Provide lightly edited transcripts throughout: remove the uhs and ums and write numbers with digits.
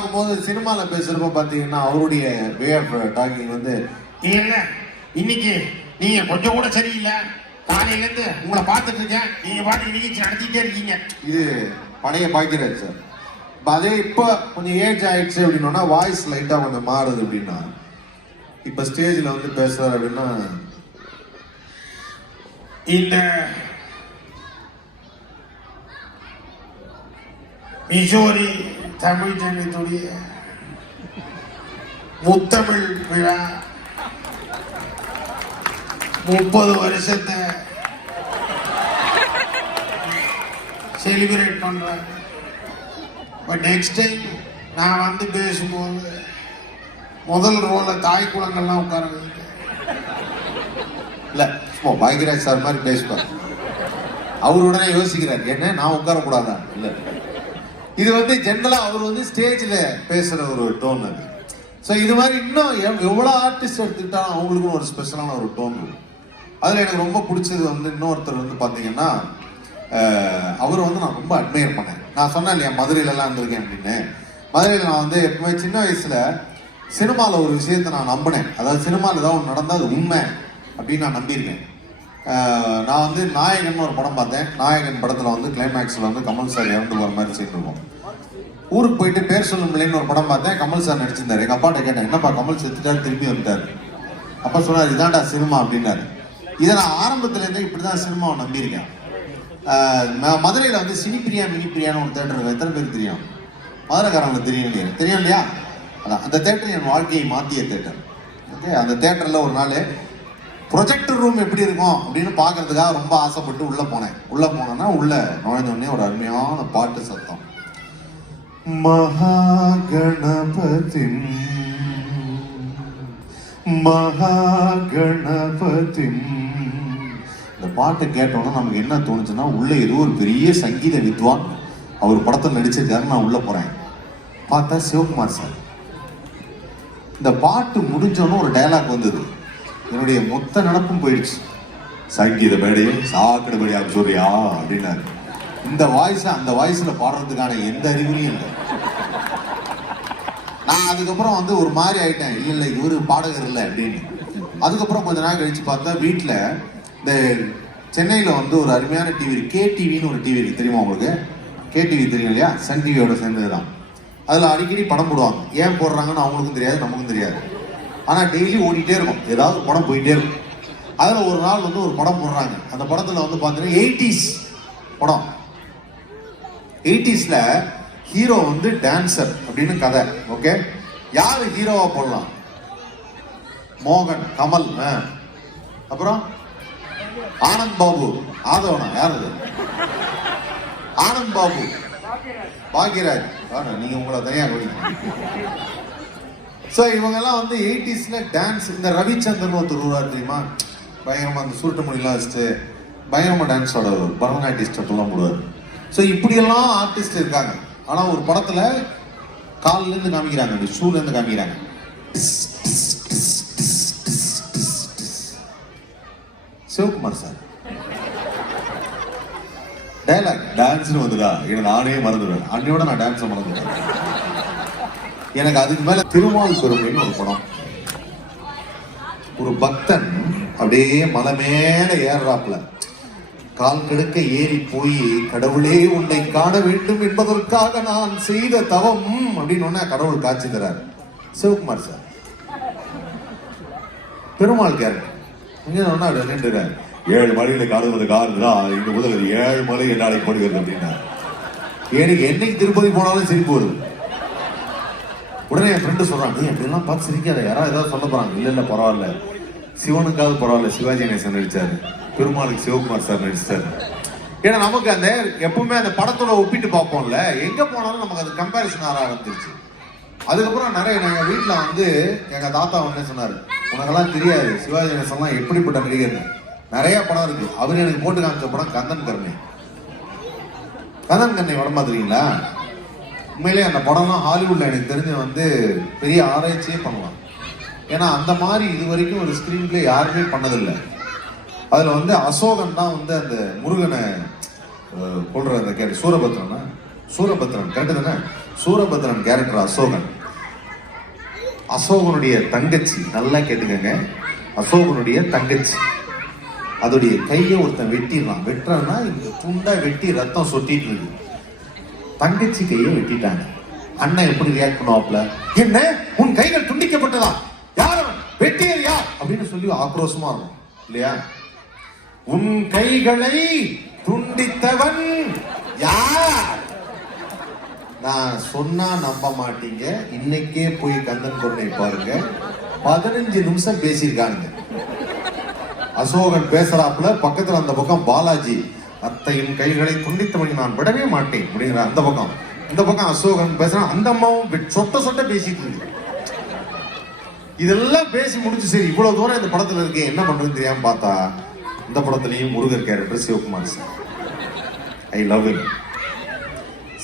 பார்க்கும்போது சினிமாவில் பேசுகிறப்ப பார்த்தீங்கன்னா அவருடைய வே ஆஃப் டாக்கிங் வந்து இல்ல இன்னைக்கு நீங்க கொஞ்சம் கூட சரியில்லை. காலையில இருந்து உங்களை பார்த்துட்டு இருக்கேன், நீங்க பாட்டு நிகழ்ச்சி நடத்திட்டே இருக்கீங்க. இது பழைய பாக்கிறாரு சார். அதே இப்போ கொஞ்சம் ஏஜ் ஆயிடுச்சு அப்படின்னா வாய்ஸ் லைட்டாக கொஞ்சம் மாறுது அப்படின்னா இப்போ ஸ்டேஜில் வந்து பேசுறாரு அப்படின்னா இந்த மிசோரி தமிழ் சங்கத்துடைய முத்தமிழ் விழா 30 வருஷத்தை செலிப்ரேட் பண்றேன். பட் நெக்ஸ்ட் டைம் நான் வந்து பேசும்போது முதல் ரோல தாய் குளங்கள்லாம் உட்கார வைக்க இல்லை சும்மா பாக்யராஜ் சார் மாதிரி பேசுவார். அவர் உடனே யோசிக்கிறார் என்ன நான் உட்காரக்கூடாதா? இல்லை, இது வந்து ஜென்ரலாக அவர் வந்து ஸ்டேஜில் பேசுகிற ஒரு டோன் அது. ஸோ இது மாதிரி இன்னும் எவ்வளோ ஆர்டிஸ்ட் எடுத்துக்கிட்டாலும் அவங்களுக்கும் ஒரு ஸ்பெஷலான ஒரு டோன் இருக்கும். அதில் எனக்கு ரொம்ப பிடிச்சது வந்து இன்னொருத்தர் வந்து பார்த்தீங்கன்னா அவர் வந்து நான் ரொம்ப அட்மையர் பண்ணேன். நான் சொன்னேன் இல்லையா மதுரையிலலாம் இருந்திருக்கேன் அப்படின்னு. மதுரையில் நான் வந்து எப்பவுமே சின்ன வயசில் சினிமாவில் ஒரு விஷயத்தை நான் நம்பினேன். அதாவது சினிமாவில் ஏதாவது ஒன்று நடந்தால் அது உண்மை அப்படின்னு நான் நம்பியிருக்கேன். நான் வந்து நாயகன் ஒரு படம் பார்த்தேன். நாயகன் படத்தில் வந்து கிளைமேக்ஸில் வந்து கமல் சார் இறந்து போகிற மாதிரி சேர்ந்துருக்கோம். ஊருக்கு போயிட்டு பேர் சொல்லும் பிள்ளைன்னு ஒரு படம் பார்த்தேன். கமல் சார் நடிச்சிருந்தாரு. எங்கள் அப்பாட்ட கேட்டேன் என்னப்பா கமல் செத்துட்டாரு திரும்பி வந்துட்டார். அப்பா சொன்னார் இதான்டா சினிமா அப்படின்னாரு. இதை நான் ஆரம்பத்துலேருந்து இப்படி தான் சினிமாவை நம்பியிருக்கேன். மதுரையில் வந்து சினிப்பிரியா மினிப்பிரியான்னு ஒரு தேட்டர் இருக்கும். எத்தனை பேருக்கு தெரியும்? மதுரைக்காரங்களுக்கு தெரியும் இல்லையா? அதான் அந்த தேட்டர் என் வாழ்க்கையை மாற்றிய தேட்டர். ஓகே, அந்த தேட்டரில் ஒரு நாள் ப்ரொஜெக்டர் ரூம் எப்படி இருக்கும் அப்படின்னு பார்க்கறதுக்காக ரொம்ப ஆசைப்பட்டு உள்ளே போனேன். உள்ளே போனேன்னா உள்ளே நுழைஞ்சோடனே ஒரு அருமையான பாட்டு சத்தம். மகாகணபதி மகாகணபதி. இந்த பாட்டை கேட்டோன்னா நமக்கு என்ன தோணுச்சுன்னா உள்ளே ஏதோ ஒரு பெரிய சங்கீத வித்வான் அவர் படத்தில் நடிச்சிருக்காரு. நான் உள்ளே போகிறேன், பார்த்தா சிவகுமார் சார். இந்த பாட்டு முடிஞ்சோன்னு ஒரு டயலாக் வந்தது. என்னுடைய மொத்த நினப்பும் போயிடுச்சு. சங்கீத மேடையும் சாக்கடைபடியாக சொல்றியா அப்படின்னாரு. இந்த வாய்ஸில் அந்த வாய்ஸில் பாடுறதுக்கான எந்த அறிகுறியும் இல்லை. நான் அதுக்கப்புறம் வந்து ஒரு மாதிரி ஆயிட்டேன். இல்லை இவரு பாடகர் இல்லை அப்படின்னு. அதுக்கப்புறம் கொஞ்ச நாள் கழிச்சு பார்த்தா வீட்டில் இந்த சென்னையில் வந்து ஒரு அருமையான டிவி கேடிவின்னு ஒரு டிவி இருக்கு. தெரியுமா உங்களுக்கு? கேடிவி தெரியும் இல்லையா? சன் டிவியோட சேர்ந்தது தான். அதில் அடிக்கடி படம் போடுவாங்க. ஏன் போடுறாங்கன்னு அவங்களுக்கும் தெரியாது, நமக்கும் தெரியாது. ஆனால் டெய்லி ஓடிட்டே இருக்கும், ஏதாவது படம் போயிட்டே இருக்கும். அதில் ஒரு நாள் வந்து ஒரு படம் போடுறாங்க. அந்த படத்தில் வந்து பார்த்தீங்கன்னா 80s படம். 80sல ஹீரோ வந்து டான்சர் அப்படின்னு கதை. ஓகே, யாரு ஹீரோவா போடலாம்? மோகன், கமல், அப்புறம் ஆனந்த் பாபு, ஆதவனா யார் அது? ஆனந்த் பாபு, பாக்யராஜ். நீங்க உங்களை தனியாக கொடுங்க. ஸோ இவங்கெல்லாம் வந்து 80sல டான்ஸ். இந்த ரவிச்சந்திரன் ஒருத்தர் வருவார் தெரியுமா? பயங்கரமாக அந்த சுருட்டு மொழிலாம் வச்சுட்டு பயங்கரமாக டான்ஸ் ஆடுவார், பரதநாட்டிய ஸ்டெப்லாம் போடுவார். ஸோ இப்படியெல்லாம் ஆர்டிஸ்ட் இருக்காங்க. ஆனால் ஒரு படத்தில் காலிலேருந்து காமிக்கிறாங்க, அந்த ஷூலேருந்து காமிக்கிறாங்க. சிவகுமார் சார் டைலாக் டான்ஸ்னு வந்துடா எனக்கு நானே மறந்துடுவேன். அன்னையோட நான் டான்ஸை மறந்துடுவேன். எனக்கு அதுக்கு மேல திருமால் பெருமைன்னு ஒரு படம். ஒரு பக்தன் அப்படியே மலை மேல ஏறாப்ல கால் கெடுக்க ஏறி போய் கடவுளே உன்னை காண வேண்டும் என்பதற்காக நான் செய்த தவம் அப்படின்னு ஒண்ணு கடவுள் காட்சி தரார். சிவகுமார் சார் பெருமாள் கேரக்டர் இங்க நின்றுறாரு. 7 மலைகளை காணுவது காரணம் இங்க முதல் 7 மலை என்னாலே படுகிறது அப்படின்னா எனக்கு என்னைக்கு திருப்பதி போனாலும் சிரிப்பு வருது. உடனே என் ஃப்ரெண்டு சொல்றான், நீ அப்படிலாம் பார்த்து சிரிக்காத, யாராவது ஏதாவது சொல்ல போறாங்க. இல்லை பரவாயில்ல, சிவனுக்காவது பரவாயில்ல, சிவாஜி கணேசன் நடிச்சாரு, பெருமாளுக்கு சிவகுமார் சார் நடிச்சாரு. ஏன்னா நமக்கு அந்த எப்பவுமே அந்த படத்தோட ஒப்பிட்டு பார்ப்போம்ல, எங்க போனாலும் நமக்கு அது கம்பேரிசன் ஆக ஆரம்பிச்சிருச்சு. அதுக்கப்புறம் நிறைய எங்க வீட்டுல வந்து எங்க தாத்தா வந்து சொன்னாரு, உனக்கெல்லாம் தெரியாது சிவாஜி கணேசன்லாம் எப்படிப்பட்ட நடிகர். நிறைய படம் இருக்கு. அவர் எனக்கு போட்டு காமிச்ச படம் கந்தன் கருணை. கந்தன் கருணை படம் பார்த்துருக்கீங்களா? உண்மையிலே அந்த படம்லாம் ஹாலிவுட்ல எனக்கு தெரிஞ்ச வந்து பெரிய ஆராய்ச்சியே பண்ணலாம். ஏன்னா அந்த மாதிரி இது வரைக்கும் ஒரு ஸ்கிரீன் பிளே யாருமே பண்ணதில்லை. அதுல வந்து அசோகன் தான் வந்து அந்த முருகனை கொள்ற அந்த சூரபத்ரன் கரெக்டு தானே? சூரபத்ரன் கேரக்டர் அசோகன். அசோகனுடைய தங்கச்சி, நல்லா கேட்டுக்கங்க, அசோகனுடைய தங்கச்சி அதோடைய கையை ஒருத்தன் வெட்டிடுறான். வெட்டுறான்னா இந்த துண்டா வெட்டி ரத்தம் சொட்டிட்டு இருக்கு. தங்கச்சி கையை வெட்டிட்டாங்க. அண்ணன் எப்படி ரியாக்ட் பண்ணுவாப்ல? என்ன உன் கைகள் துண்டிக்கப்பட்டதா? யார் அவன்? வெட்டியது யார் அப்படின்னு சொல்லி ஆக்ரோஷமா இருக்கும் இல்லையா? உன் கைகளை துண்டித்தவன் யார்? நான் சொன்னா நம்ப மாட்டீங்க. இன்னைக்கே போய் கந்தன் கொண்டை பாருங்க. 15 நிமிஷம் பேசியிருக்காங்க. அசோகன் பேசுறாப்புல, பக்கத்துல அந்த பக்கம் பாலாஜி அத்தையின் கைகளை துண்டித்தவனை நான் விடவே மாட்டேன் அப்படிங்கிற அந்த பக்கம். இந்த பக்கம் அசோகன் பேசுறான், அந்த அம்மாவும் சொட்ட பேசிட்டு இருக்கு. இதெல்லாம் பேசி முடிச்சு சரி இவ்வளவு தூரம் இந்த படத்துல இருக்கு, என்ன பண்றதுன்னு தெரியாம பார்த்தா இந்த படத்துலயும் Murugar character Sivakumar sir. I love it.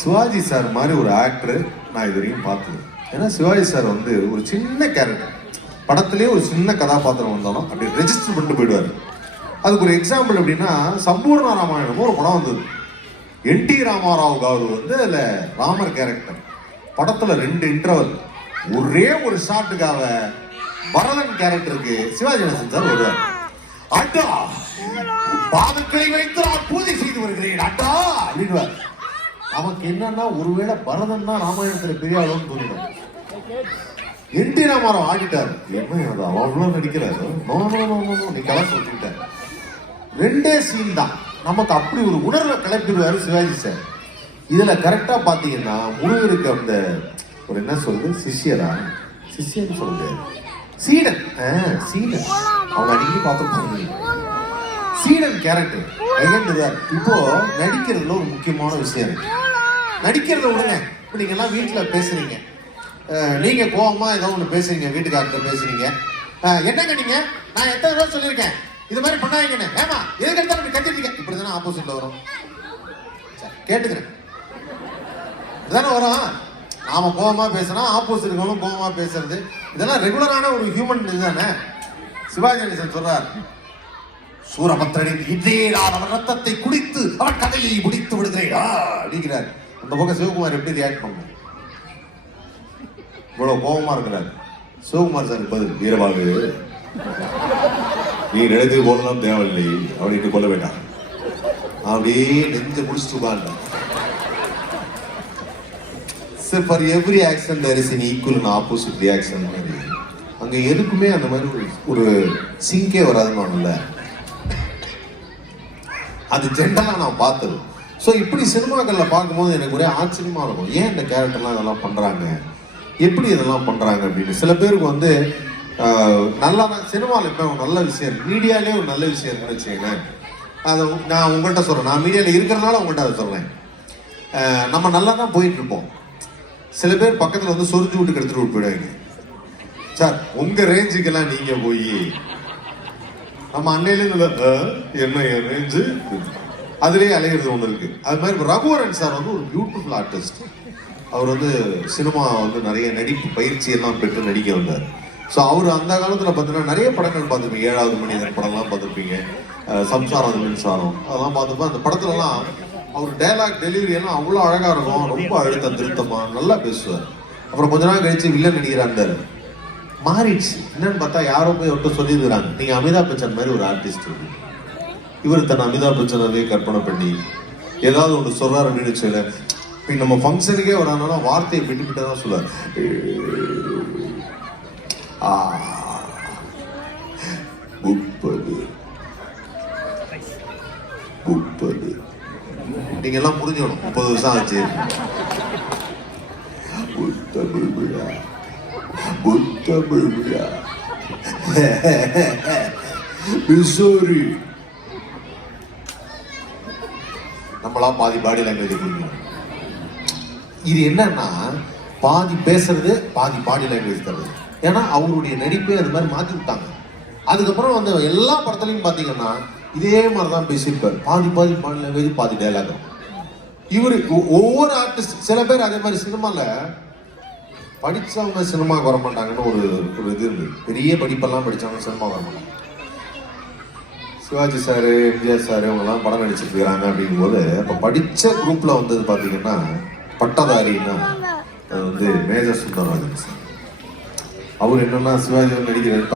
Sivaji sir மாதிரி ஒரு ஆக்டர் நான் இது வரைக்கும் பார்த்தது. ஏன்னா சிவாஜி சார் வந்து ஒரு சின்ன கேரக்டர் படத்திலே ஒரு சின்ன கதாபாத்திரம் வந்தாலும் அப்படி ரெஜிஸ்டர் பண்ணிட்டு போயிடுவாரு. அதுக்கு ஒரு எக்ஸாம்பிள் எப்படின்னா, சம்பூர்ண ராமாயணமும் ஒரு படம் வந்தது. என்டி ராமாராவ் கவுரு வந்து அதுல ராமர் கேரக்டர். படத்துல 2 இன்டர்வல், ஒரே ஒரு ஷாட்டுக்காக பரதன் கேரக்டருக்கு சிவாஜி கணேசன் சார் வருவார். அட்டா பாதங்களை வைத்து நான் பூஜை செய்து வருகிறேன் அட்டா அப்படின்னு. அவனுக்கு என்னன்னா, ஒருவேளை பரதன் தான் ராமாயணத்துல பெரிய ஆளுன்னு தோணிடும். என்டி ராமாராவ் ஆடிட்டார். என்ன அவ்வளவு நடிக்கிறாரு? நீ கலர் சொல்லிட்டார். 2 சீன் தான் நமக்கு அப்படி ஒரு உணர்வை கிளப்பிடுவாரு சிவாஜி சார். இதுல கரெக்டா பாத்தீங்கன்னா முருகருக்கு அந்த ஒரு என்ன சொல்றது, சிஷ்யன்னு சொல்றது, சீடன். அவங்க அடிக்கடி பார்த்துருப்பாங்க. சீடன் கேரக்டர் இப்போ நடிக்கிறதுல ஒரு முக்கியமான விஷயம் இருக்கு. நடிக்கிறத விடுங்க, இப்ப நீங்க எல்லாம் வீட்டுல பேசுறீங்க, நீங்க கோவமா ஏதோ ஒண்ணு பேசுறீங்க, வீட்டுக்காரர்கிட்ட பேசுறீங்க, என்னங்க நீங்க நான் எத்தனை தடவை சொல்லியிருக்கேன் இது மாதிரி பண்ணாங்கன்னு, ஏமா எதுக்கு எடுத்தாலும் கத்திருக்கீங்க, இப்படிதானே ஆப்போசிட்ல வரும். கேட்டுக்கிறேன், இதுதானே வரும். நாம கோவமா பேசினா ஆப்போசிட் இருக்கவங்க கோவமா பேசுறது, இதெல்லாம் ரெகுலரான ஒரு ஹியூமன் இதுதானே. சிவாஜி கணேசன் சொல்றார், சூரபத்ரனின் இன்றையிலான ரத்தத்தை குடித்து அவன் கதையை முடித்து விடுகிறேன் அப்படிங்கிறார். அந்த பக்கம் சிவகுமார் எப்படி ரியாக்ட் பண்ண, இவ்வளவு கோபமா இருக்கிறார். சிவகுமார் சார் பதில், வீரபாகு நீ நினைத்து போலதான் தேவையில்லை அப்படின்னு கொள்ள வேண்டாம் அப்படியே நெஞ்ச முடிச்சுட்டு உட்கார்ந்து. For every action there is an equal and opposite reaction. அங்க எதுக்குமே அந்த மாதிரி ஒரு சிங்கே வராதுன்னு, அது ஜென்ரலா நான் பார்த்தது. ஸோ இப்படி சினிமாக்கள்ல பார்க்கும்போது எனக்கு ஒரே ஆச்சரியமா இருக்கும், ஏன் இந்த கேரக்டர்லாம் இதெல்லாம் பண்றாங்க, எப்படி இதெல்லாம் பண்றாங்க அப்படின்னு. சில பேருக்கு வந்து நல்லா தான் சினிமாவில் இப்போ நல்ல விஷயம், மீடியாலே ஒரு நல்ல விஷயம் இருக்குன்னு வச்சுக்கேன். அதை நான் உங்கள்கிட்ட சொல்றேன், நான் மீடியாவில் இருக்கிறதுனால உங்கள்கிட்ட அதை சொல்றேன். நம்ம நல்லா தான் போயிட்டு இருப்போம். சில பேர் பக்கத்தில் வந்து சொரிஞ்சு விட்டு எடுத்துட்டு விட்டு போயிடுவாங்க. சார் உங்க ரேஞ்சுக்கெல்லாம் நீங்க போய் நம்ம அன்னையில என்ன ரேஞ்சு அதுலேயே அலைகிறது ஒன்று இருக்கு. அது மாதிரி ரகுவரன் சார் வந்து ஒரு பியூட்டிஃபுல் ஆர்டிஸ்ட். அவர் வந்து சினிமா வந்து நிறைய நடிப்பு பயிற்சி எல்லாம் பெற்று நடிக்க வந்தார். ஸோ அவர் அந்த காலத்தில் பார்த்தீங்கன்னா நிறைய படங்கள் பார்த்துருப்பீங்க. 7வது மனிதன் படம்லாம் பார்த்துருப்பீங்க, சம்சாரம் மின்சாரம் அதெல்லாம் பார்த்துப்போம். அந்த படத்துலலாம் அவர் டைலாக் டெலிவரி எல்லாம் அவ்வளோ அழகாக இருக்கும், ரொம்ப அழுத்தம் திருத்தமாக நல்லா பேசுவார். அப்புறம் கொஞ்ச நாள் கழிச்சு வில்லன் நடிகராக இருந்தார். மாறிடுச்சு என்னன்னு பார்த்தா யாரோ போய் அவர்கிட்ட சொல்லியிருக்கிறாங்க, நீங்கள் அமிதாப் பச்சன் மாதிரி ஒரு ஆர்டிஸ்ட். இவர் தன் அமிதாப் பச்சனாவே கற்பனை பண்ணி ஏதாவது ஒன்று சொல்றாரு அப்படின்னு சொல்ல, இப்போ நம்ம ஃபங்க்ஷனுக்கே வராங்கன்னா வார்த்தையை விட்டு தான் சொல்லுவார். நீங்க எல்லாம் புரிஞ்சுக்கணும், 30 வருஷம் ஆச்சு. புத்தமிழ் விழா நம்மளாம் பாதி பாடி லாங்குவேஜ் புரியும். இது என்னன்னா பாதி பேசுறது பாதி பாடி லாங்குவேஜ் தருது. ஏன்னா அவருடைய நடிப்பே அது மாதிரி மாற்றி விட்டாங்க. அதுக்கப்புறம் வந்து எல்லா படத்துலையும் பார்த்தீங்கன்னா இதே மாதிரி தான் பேசியிருப்பார். பாதி பாடி லாங்குவேஜ் பாதி டைலாக். இவரு ஒவ்வொரு ஆர்டிஸ்ட், சில பேர் அதே மாதிரி சினிமாவில் படித்தவங்க சினிமாவுக்கு வர மாட்டாங்கன்னு ஒரு இது இருந்தது. பெரிய படிப்பெல்லாம் படித்தவங்க சினிமா வர மாட்டாங்க. சிவாஜி சார், எம்ஜிஆர் சார் இவங்கெல்லாம் படம் நடிச்சிட்டு இருக்கிறாங்க அப்படிங்கும்போது, அப்போ படித்த குரூப்பில் வந்தது பார்த்தீங்கன்னா பட்டதாரின்னா அது வந்து மேஜர் சுந்தரராஜன் சார். அவர் என்னன்னா சிவாஜி நடிக்கிறார்